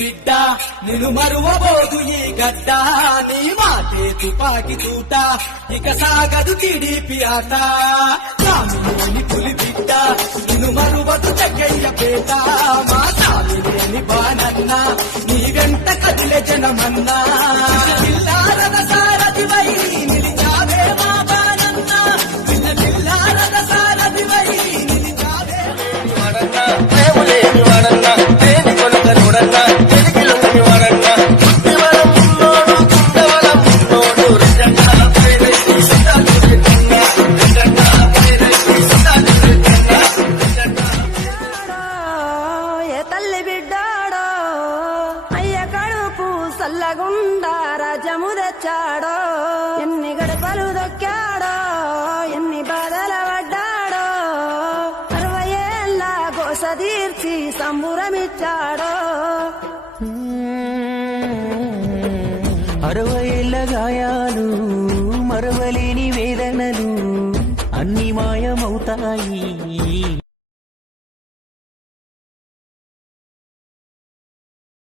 బిడ్డ నిన్ను మరువబోదు ఈ గడ్డ నీ మాటే తుపాకి తూట ఇక సాగదు టీడీపీ ఆట సామిలోని పులి బిడ్డ నిన్ను మరువదు జగ్గయ్య పేట మా సామిలేని బానన్న నీ వెంట కదిలే జనమన్నా పిల్లారద సారథివై నిలిచావే మా బానన్న పిల్ల పిల్లారద సారథివై నిలిచావే సల్లగుండా రాజ్యము తెచ్చాడో ఎన్ని గడపలు దొక్కాడో ఎన్ని బాధల పడ్డాడో 60 ఏళ్ళ గోస తీర్చి సంబురమిచ్చాడో 60 ఏళ్ళ గాయాలు మరవలేని వేదనలు అన్ని మాయమవుతాయి.